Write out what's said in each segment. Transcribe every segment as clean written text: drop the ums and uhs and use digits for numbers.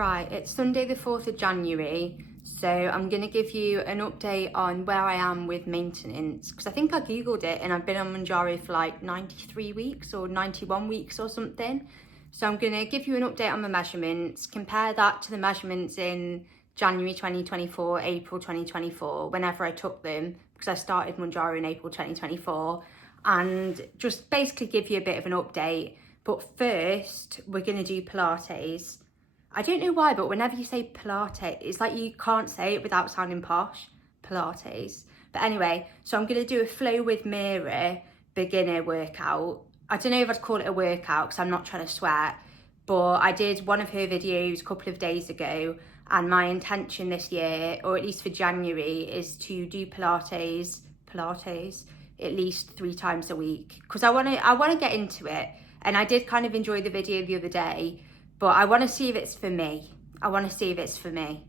Right, it's Sunday the 4th of January, so I'm going to give you an update on where I am with maintenance, because I think I googled it and I've been on Mounjaro for like 93 weeks or 91 weeks or something. So I'm going to give you an update on my measurements, compare that to the measurements in January 2024, April 2024, whenever I took them, because I started Mounjaro in April 2024, and just basically give you a bit of an update. But first, we're going to do Pilates. I don't know why, but whenever you say Pilates, it's like you can't say it without sounding posh. Pilates. But anyway, so I'm going to do a flow with mirror beginner workout. I don't know if I'd call it a workout because I'm not trying to sweat, but I did one of her videos a couple of days ago, and my intention this year, or at least for January, is to do Pilates at least 3 times a week, because I want to get into it. And I did kind of enjoy the video the other day, but I want to see if it's for me. I want to see if it's for me.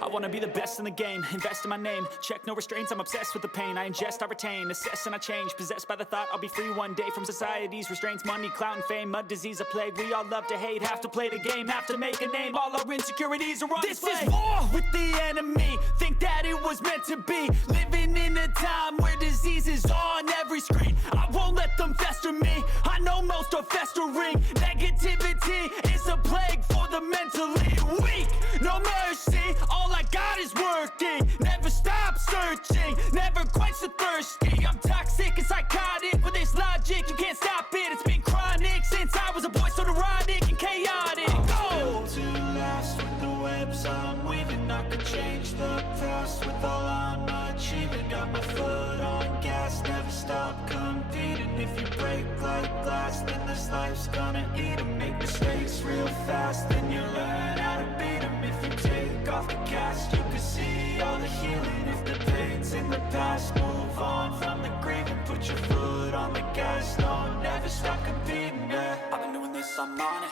I wanna be the best in the game, invest in my name, check no restraints, I'm obsessed with the pain, I ingest, I retain, assess and I change, possessed by the thought I'll be free one day from society's restraints, money, clout and fame, mud, disease, a plague, we all love to hate, have to play the game, have to make a name, all our insecurities are on display. This is war with the enemy, think that it was meant to be, living in a time where disease is on every screen, I won't let them fester me, I know most are festering, negativity is a plague for the mentally weak, no mercy, all I got is working, never stop searching, never quench the thirsty, I'm toxic and psychotic, with this logic, you can't stop it, it's been chronic, since I was a boy, so neurotic and chaotic. Go! To last with the webs I'm weaving, I could change the past with all I'm achieving, got my foot on gas, never stop competing, if you break like glass, then this life's gonna eat 'em, make mistakes real fast, then you learn how to beat 'em, if you take off the cast, you can see all the healing, if the pain's in the past, move on from the grave and put your foot on the gas, no, never stop competing, yeah. I've been doing this, I'm on it,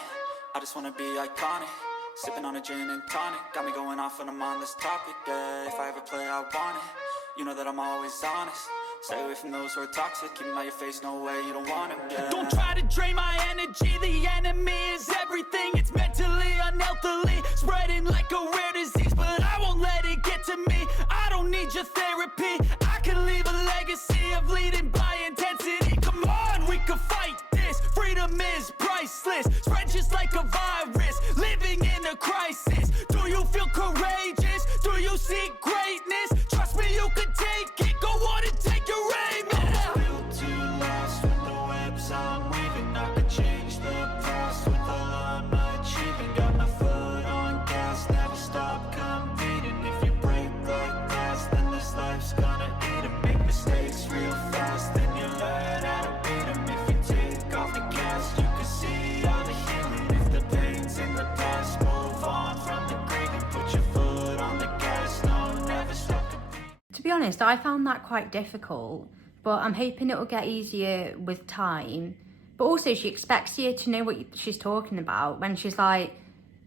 I just wanna be iconic, sipping on a gin and tonic, got me going off when I'm on this topic, yeah. If I ever play, I want it, you know that I'm always honest, stay away from those who are toxic, keep them out your face, no way, you don't want them, yeah. Don't try to drain my energy, the enemy is everything, it's mentally, unhealthily, spreading like a rare disease, but I won't let it get to me, I don't need your therapy, I can leave a legacy of leading by intensity, come on, we can fight this, freedom is priceless, spread just like a virus, living in a crisis, do you feel courageous, do you seek greatness, trust me you can take it, go on and take your aim, yeah. Built to last with the webs I'm weaving, I could change the past with all I'm achieving, got my foot on gas, never stop competing, if you break like glass, then this life's gonna eat 'em, make mistakes real fast, then you learn how to beat 'em, if you take off the cast, you can see all the healing, if the pain's in the past, move on from the grave and put your foot on the gas, no, never stop competing. To be honest, I found that quite difficult, but I'm hoping it will get easier with time. But also, she expects you to know what she's talking about when she's like,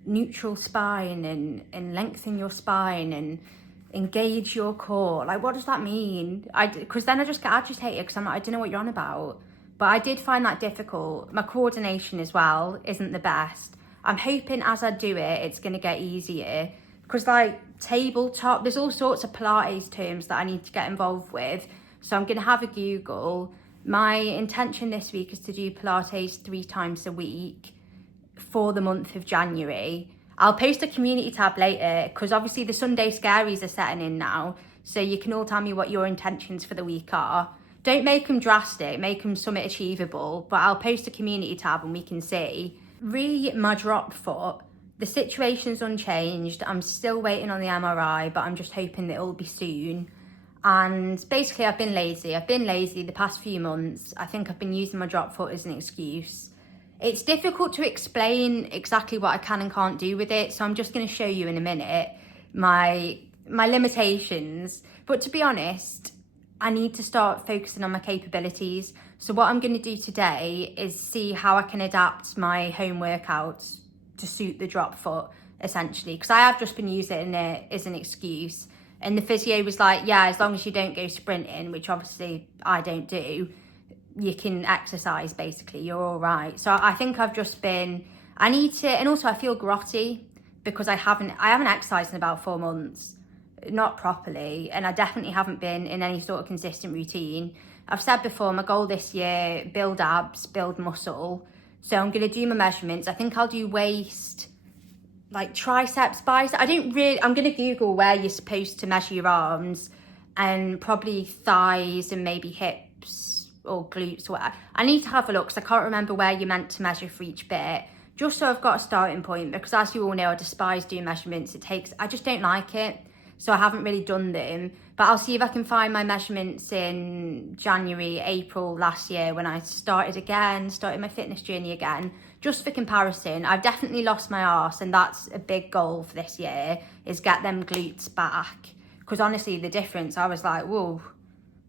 neutral spine and lengthen your spine and engage your core. Like, what does that mean? Because then I just get agitated because I'm like, I don't know what you're on about. But I did find that difficult. My coordination as well isn't the best. I'm hoping as I do it, it's going to get easier. Because like tabletop, there's all sorts of Pilates terms that I need to get involved with. So I'm going to have a Google. My intention this week is to do Pilates 3 times a week for the month of January. I'll post a community tab later because obviously the Sunday scaries are setting in now. So you can all tell me what your intentions for the week are. Don't make them drastic, make them somewhat achievable. But I'll post a community tab and we can see. My drop foot. The situation's unchanged. I'm still waiting on the MRI, but I'm just hoping that it'll be soon. And basically I've been lazy the past few months. I think I've been using my drop foot as an excuse. It's difficult to explain exactly what I can and can't do with it, so I'm just going to show you in a minute my limitations. But to be honest, I need to start focusing on my capabilities. So what I'm going to do today is see how I can adapt my home workouts to suit the drop foot. essentially, because I have just been using it as an excuse. And the physio was like, yeah, as long as you don't go sprinting, which obviously I don't do, you can exercise, basically, you're all right. So I think I've just been, I need to, and also I feel grotty because I haven't exercised in about 4 months, not properly, and I definitely haven't been in any sort of consistent routine. I've said before, my goal this year, build abs, build muscle. So I'm going to do my measurements. I think I'll do waist, like triceps, biceps. I'm going to Google where you're supposed to measure your arms, and probably thighs and maybe hips or glutes or whatever. I need to have a look because I can't remember where you're meant to measure for each bit, just so I've got a starting point, because as you all know, I despise doing measurements. I just don't like it. So I haven't really done them, but I'll see if I can find my measurements in January, April last year when I started my fitness journey again, just for comparison. I've definitely lost my arse, and that's a big goal for this year, is get them glutes back. Because honestly, the difference, I was like, whoa.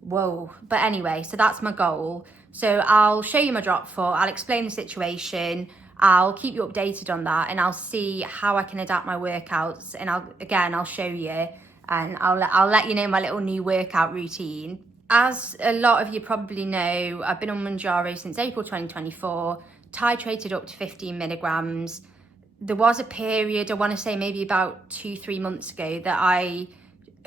But anyway, so that's my goal. So I'll show you my drop foot, I'll explain the situation, I'll keep you updated on that, and I'll see how I can adapt my workouts, and I'll show you, and I'll let you know my little new workout routine. As a lot of you probably know, I've been on Mounjaro since April 2024, titrated up to 15 milligrams. There was a period, I want to say maybe about 2-3 months ago, that I,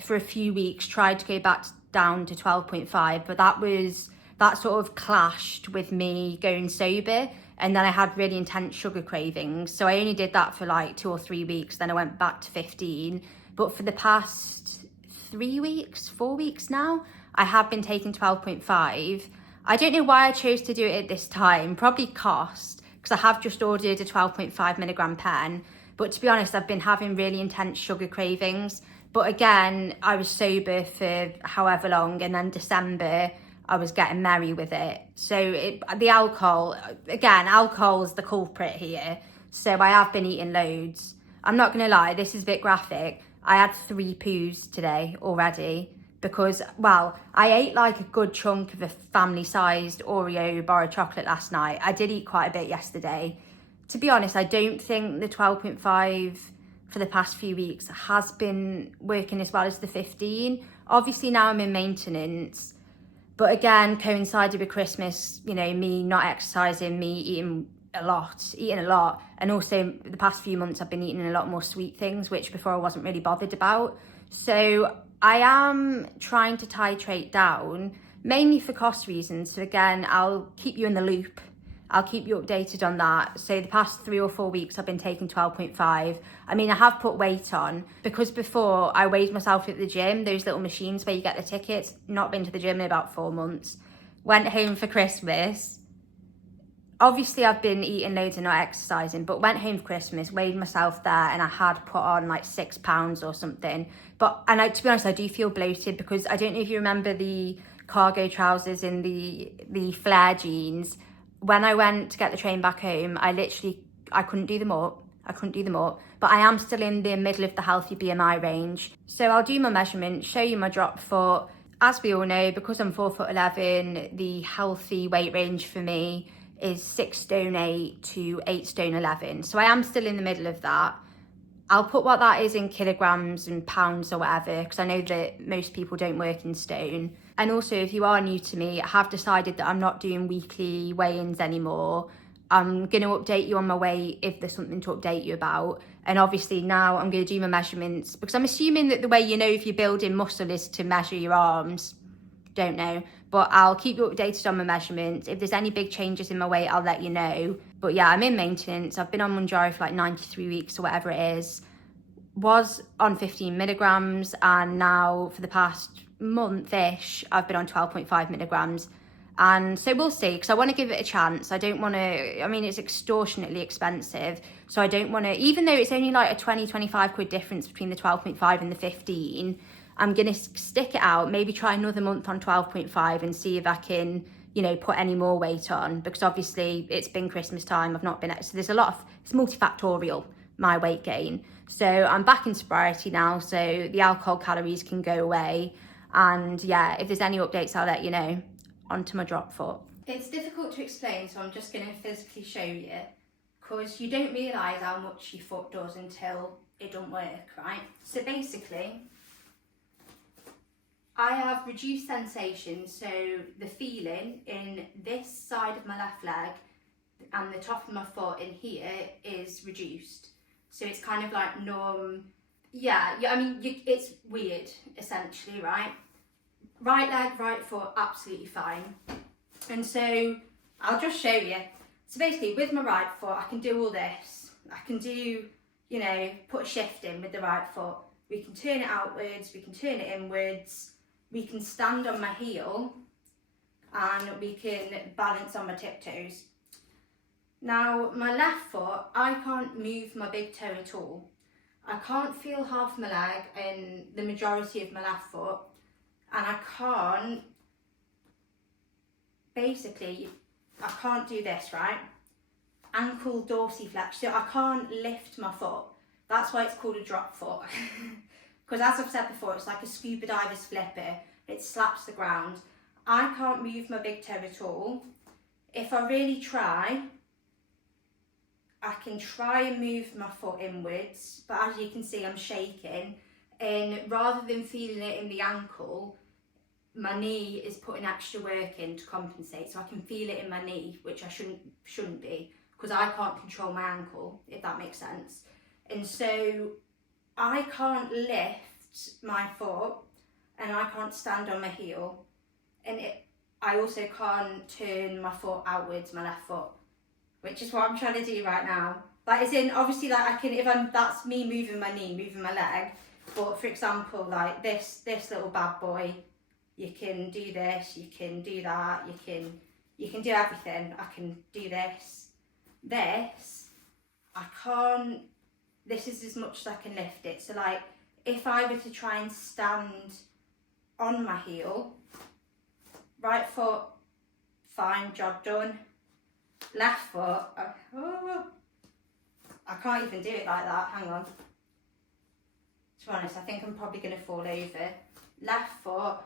for a few weeks, tried to go back down to 12.5, but that sort of clashed with me going sober, and then I had really intense sugar cravings. So I only did that for like 2 or 3 weeks, then I went back to 15. But for the past 4 weeks now, I have been taking 12.5. I don't know why I chose to do it at this time, probably cost, because I have just ordered a 12.5 milligram pen. But to be honest, I've been having really intense sugar cravings. But again, I was sober for however long, and then December, I was getting merry with it. So the alcohol, again, alcohol's the culprit here. So I have been eating loads. I'm not going to lie, this is a bit graphic. I had 3 poos today already because, well, I ate like a good chunk of a family-sized Oreo bar of chocolate last night. I did eat quite a bit yesterday. To be honest, I don't think the 12.5 for the past few weeks has been working as well as the 15. Obviously now I'm in maintenance, but again, coincided with Christmas, you know, me not exercising, me eating a lot. And also the past few months I've been eating a lot more sweet things, which before I wasn't really bothered about. So I am trying to titrate down, mainly for cost reasons. So again, I'll keep you in the loop. I'll keep you updated on that. So the past 3 or 4 weeks I've been taking 12.5. I mean, I have put weight on because before I weighed myself at the gym, those little machines where you get the tickets. Not been to the gym in about 4 months. Went home for Christmas. Obviously I've been eating loads and not exercising, but went home for Christmas, weighed myself there, and I had put on like 6 pounds or something. To be honest, I do feel bloated because I don't know if you remember the cargo trousers and the flare jeans. When I went to get the train back home, I couldn't do them up. But I am still in the middle of the healthy BMI range. So I'll do my measurements, show you my drop foot. As we all know, because I'm 4'11", the healthy weight range for me is 6 stone 8 to 8 stone 11. So I am still in the middle of that. I'll put what that is in kilograms and pounds or whatever, because I know that most people don't work in stone. And also, if you are new to me, I have decided that I'm not doing weekly weigh-ins anymore. I'm going to update you on my weight if there's something to update you about. And obviously now I'm going to do my measurements, because I'm assuming that the way you know if you're building muscle is to measure your arms. Don't know. But I'll keep you updated on my measurements. If there's any big changes in my weight, I'll let you know. But yeah, I'm in maintenance. I've been on Mounjaro for like 93 weeks or whatever it is. Was on 15 milligrams, and now for the past month-ish, I've been on 12.5 milligrams. And so we'll see, because I want to give it a chance. I don't want to, I mean, it's extortionately expensive. So I don't want to, even though it's only like a 20-25 quid difference between the 12.5 and the 15, I'm going to stick it out, maybe try another month on 12.5 and see if I can, you know, put any more weight on, because obviously it's been Christmas time. I've not been, so there's a lot of, it's multifactorial, my weight gain. So I'm back in sobriety now, so the alcohol calories can go away. And yeah, if there's any updates, I'll let you know. Onto my drop foot. It's difficult to explain, so I'm just going to physically show you, because you don't realise how much your foot does until it don't work, right? So basically, I have reduced sensation, so the feeling in this side of my left leg and the top of my foot in here is reduced. So it's kind of like numb. Yeah, I mean, it's weird, essentially, right? Right leg, right foot, absolutely fine. And so I'll just show you. So basically, with my right foot, I can do all this. I can do, you know, put a shift in with the right foot. We can turn it outwards, we can turn it inwards. We can stand on my heel and we can balance on my tiptoes. Now, my left foot, I can't move my big toe at all. I can't feel half my leg and the majority of my left foot, and I can't, basically, I can't do this, right? Ankle dorsiflex, so I can't lift my foot. That's why it's called a drop foot. Because as I've said before, it's like a scuba diver's flipper. It slaps the ground. I can't move my big toe at all. If I really try, I can try and move my foot inwards, but as you can see, I'm shaking. And rather than feeling it in the ankle, my knee is putting extra work in to compensate. So I can feel it in my knee, which I shouldn't be, because I can't control my ankle, if that makes sense. And so I can't lift my foot and I can't stand on my heel. And I also can't turn my foot outwards, my left foot, which is what I'm trying to do right now. Like, as in, obviously, like, I can, that's me moving my knee, moving my leg. But for example, like this little bad boy, you can do this, you can do that, you can do everything. I can do this. This, I can't, this is as much as I can lift it. So like, if I were to try and stand on my heel, right foot, fine, job done. Left foot, I can't even do it like that, hang on. To be honest, I think I'm probably going to fall over. Left foot,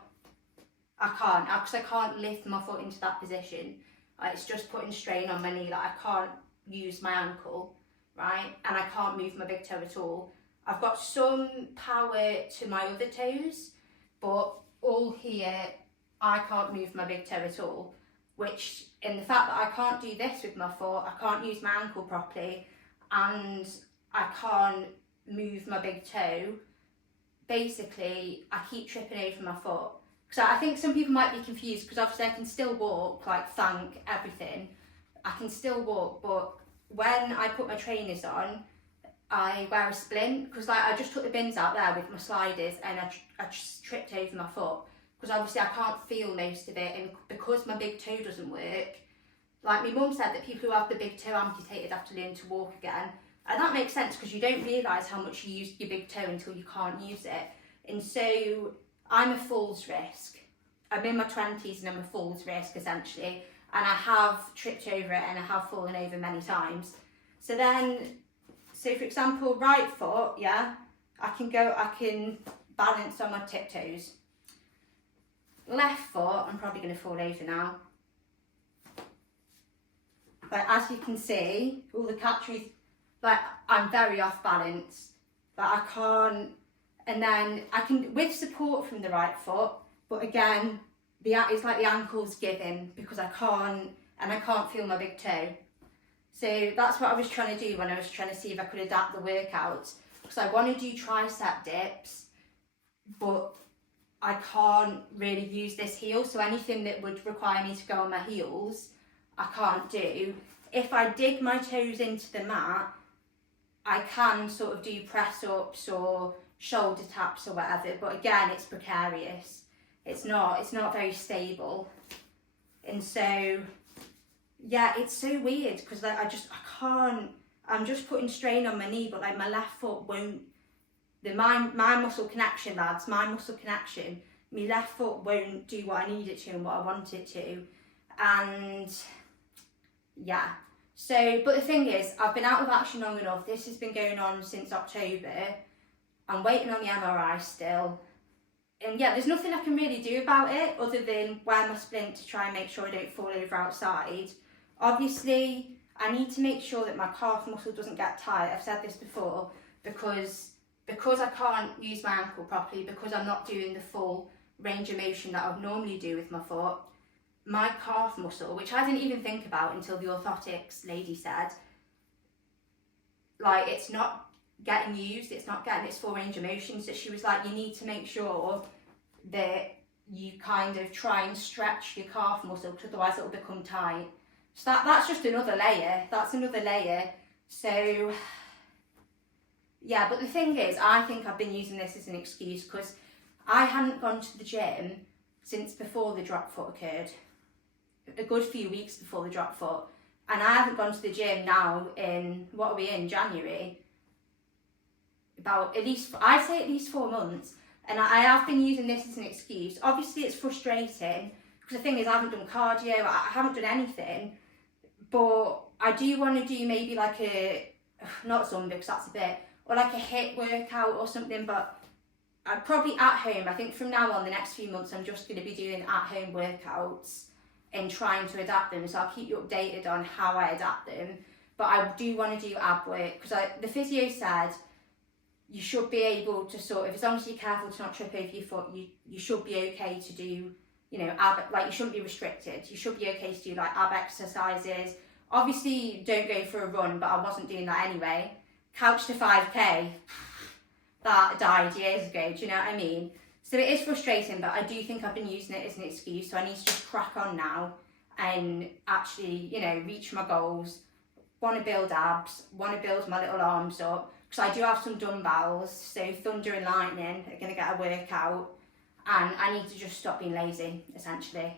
I can't, because I can't lift my foot into that position. It's just putting strain on my knee, like I can't use my ankle, right? And I can't move my big toe at all. I've got some power to my other toes, but all here, I can't move my big toe at all. Which, in the fact that I can't do this with my foot, I can't use my ankle properly, and I can't move my big toe, basically, I keep tripping over my foot. So I think some people might be confused, because obviously I can still walk, like thank everything. I can still walk, but when I put my trainers on, I wear a splint, because like I just took the bins out there with my sliders and I just tripped over my foot. Because obviously I can't feel most of it, and because my big toe doesn't work, like my mum said that people who have the big toe amputated have to learn to walk again. And that makes sense, because you don't realise how much you use your big toe until you can't use it. And so I'm a falls risk. I'm in my 20s and I'm a falls risk essentially. And I have tripped over it and I have fallen over many times. So for example, right foot, yeah, I can balance on my tiptoes. Left foot, I'm probably going to fall over now. But as you can see, all the catcheries, like I'm very off balance. But I can't, and then I can, with support from the right foot, but again, it's like the ankle's giving because I can't feel my big toe. So that's what I was trying to do when I was trying to see if I could adapt the workouts. Because I want to do tricep dips, but I can't really use this heel, so anything that would require me to go on my heels, I can't do. If I dig my toes into the mat, I can sort of do press ups or shoulder taps or whatever, but again, it's precarious. It's not very stable. And so, yeah, it's so weird because like, I can't, I'm just putting strain on my knee, but like my left foot won't, my muscle connection, lads, my muscle connection, my left foot won't do what I need it to and what I want it to. And yeah, so, but the thing is, I've been out of action long enough. This has been going on since October. I'm waiting on the MRI still. And yeah, there's nothing I can really do about it other than wear my splint to try and make sure I don't fall over outside. Obviously, I need to make sure that my calf muscle doesn't get tight. I've said this before, because I can't use my ankle properly, because I'm not doing the full range of motion that I would normally do with my foot, my calf muscle, which I didn't even think about until the orthotics lady said, like, it's not getting used, it's not getting its full range of motion. So she was like, you need to make sure that you kind of try and stretch your calf muscle, because otherwise it'll become tight. So that's just another layer. That's another layer. So yeah, but the thing is, I think I've been using this as an excuse because I hadn't gone to the gym since before the drop foot occurred. A good few weeks before the drop foot. And I haven't gone to the gym now in, what are we in, January? About at least, I'd say at least 4 months. And I have been using this as an excuse. Obviously it's frustrating because the thing is I haven't done cardio, I haven't done anything. But I do want to do maybe like a, not Zumba because that's a bit, or like a HIIT workout or something, but I'd probably at home. I think from now on, the next few months, I'm just going to be doing at-home workouts and trying to adapt them. So I'll keep you updated on how I adapt them. But I do want to do ab work because the physio said you should be able to sort of, as long as you're careful to not trip over your foot, you should be okay to do, you know, ab, like you shouldn't be restricted. You should be okay to do like ab exercises. Obviously, don't go for a run, but I wasn't doing that anyway. Couch to 5k, that died years ago, do you know what I mean? So it is frustrating, but I do think I've been using it as an excuse, so I need to just crack on now and actually, you know, reach my goals. Want to build abs, want to build my little arms up, because I do have some dumbbells, so Thunder and Lightning are going to get a workout, and I need to just stop being lazy, essentially.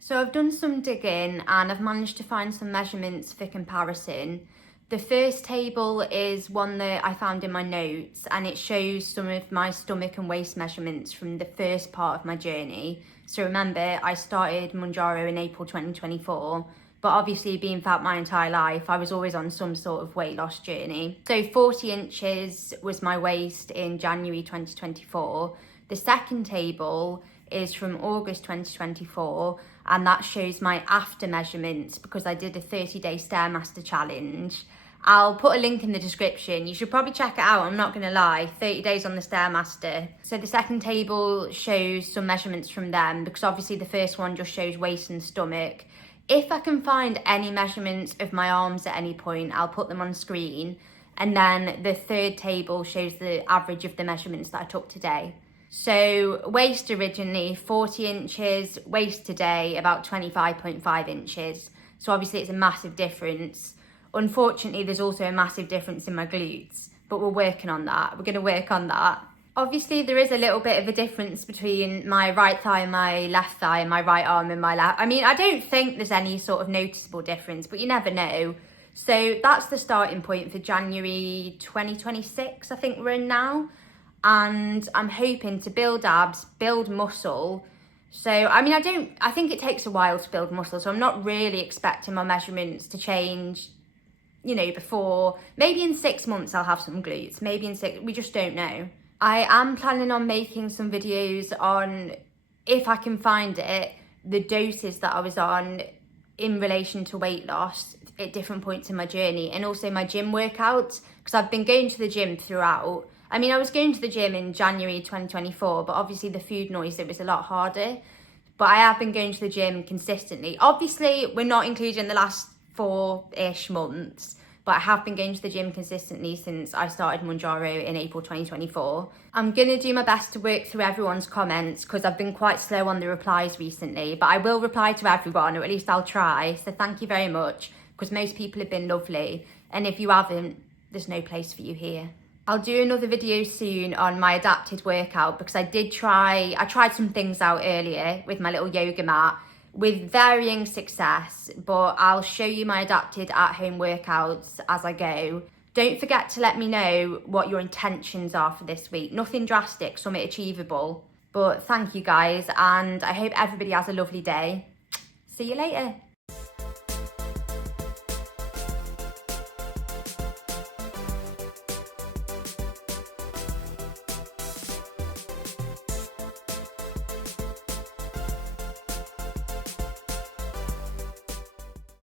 So I've done some digging and I've managed to find some measurements for comparison. The first table is one that I found in my notes, and it shows some of my stomach and waist measurements from the first part of my journey. So remember, I started Mounjaro in April 2024, but obviously being fat my entire life, I was always on some sort of weight loss journey. So 40 inches was my waist in January 2024. The second table is from August 2024, and that shows my after measurements because I did a 30-day STAIRMASTER challenge. I'll put a link in the description. You should probably check it out, I'm not gonna lie. 30 days on the STAIRMASTER. So the second table shows some measurements from them, because obviously the first one just shows waist and stomach. If I can find any measurements of my arms at any point, I'll put them on screen. And then the third table shows the average of the measurements that I took today. So waist originally 40 inches, waist today about 25.5 inches. So obviously it's a massive difference. Unfortunately, there's also a massive difference in my glutes, but we're working on that. We're going to work on that. Obviously, there is a little bit of a difference between my right thigh and my left thigh, and my right arm and my left. I mean, I don't think there's any sort of noticeable difference, but you never know. So that's the starting point for January 2026, I think we're in now. And I'm hoping to build abs, build muscle. So, I mean, I think it takes a while to build muscle, so I'm not really expecting my measurements to change, you know, before, maybe in 6 months I'll have some glutes, maybe in 6, we just don't know. I am planning on making some videos on, if I can find it, the doses that I was on in relation to weight loss at different points in my journey, and also my gym workouts, because I've been going to the gym throughout. I mean, I was going to the gym in January 2024, but obviously the food noise, it was a lot harder. But I have been going to the gym consistently. Obviously, we're not including the last 4-ish months, but I have been going to the gym consistently since I started Mounjaro in April 2024. I'm going to do my best to work through everyone's comments because I've been quite slow on the replies recently, but I will reply to everyone, or at least I'll try. So thank you very much, because most people have been lovely. And if you haven't, there's no place for you here. I'll do another video soon on my adapted workout, because I tried some things out earlier with my little yoga mat with varying success, but I'll show you my adapted at-home workouts as I go. Don't forget to let me know what your intentions are for this week. Nothing drastic, something achievable. But thank you guys, and I hope everybody has a lovely day. See you later.